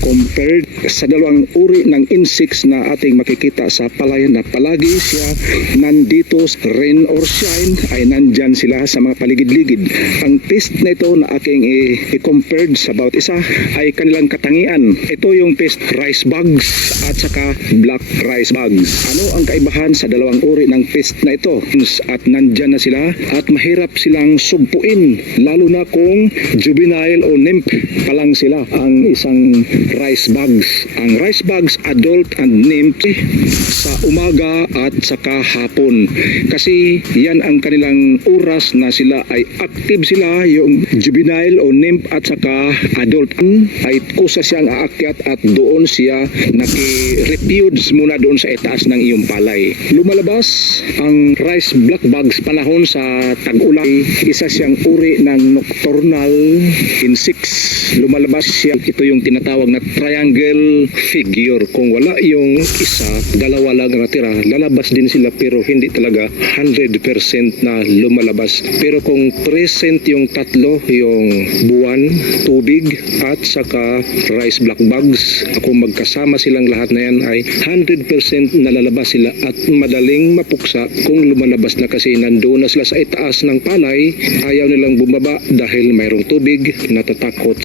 compared sa dalawang uri ng insects na ating makikita sa palay na palagi siya nandito, rain or shine, ay nandyan sila sa mga paligid-ligid. Ang pest na ito na aking i-compared sa bawat isa ay kanilang katangian. Ito yung pest rice bugs at saka black rice bugs. Ano ang kaibahan sa dalawang uri ng pest na ito? At nandyan na sila at mahirap silang sugpuin, lalo na kung juvenile o nymph pa lang sila ang isang rice bugs. Ang rice bugs, adult and nymph, sa umaga at saka hapon. Kasi yan ang kanilang oras na sila ay active sila, yung juvenile o nymph at saka adult ay kusa siyang aakyat at doon siya naki-refuge muna doon sa itaas ng iyong palay. Lumalabas ang rice black bugs panahon sa tag-ulan. Isa siyang uri ng nocturnal insects. Lumalabas siya, ito yung tinatawag na triangle figure. Kung wala yung isa, dalawa lang natira, lalabas din sila pero hindi talaga 100% na lumalabas. Pero kung present yung tatlo, yung buwan, tubig at saka rice black bugs, kung magkasama silang lahat na yan ay 100% nalalabas sila at madaling mapuksa kung lumalabas na, kasi nandoon na sila sa itaas ng palay, ayaw nilang bumaba dahil mayroong tubig, natatakot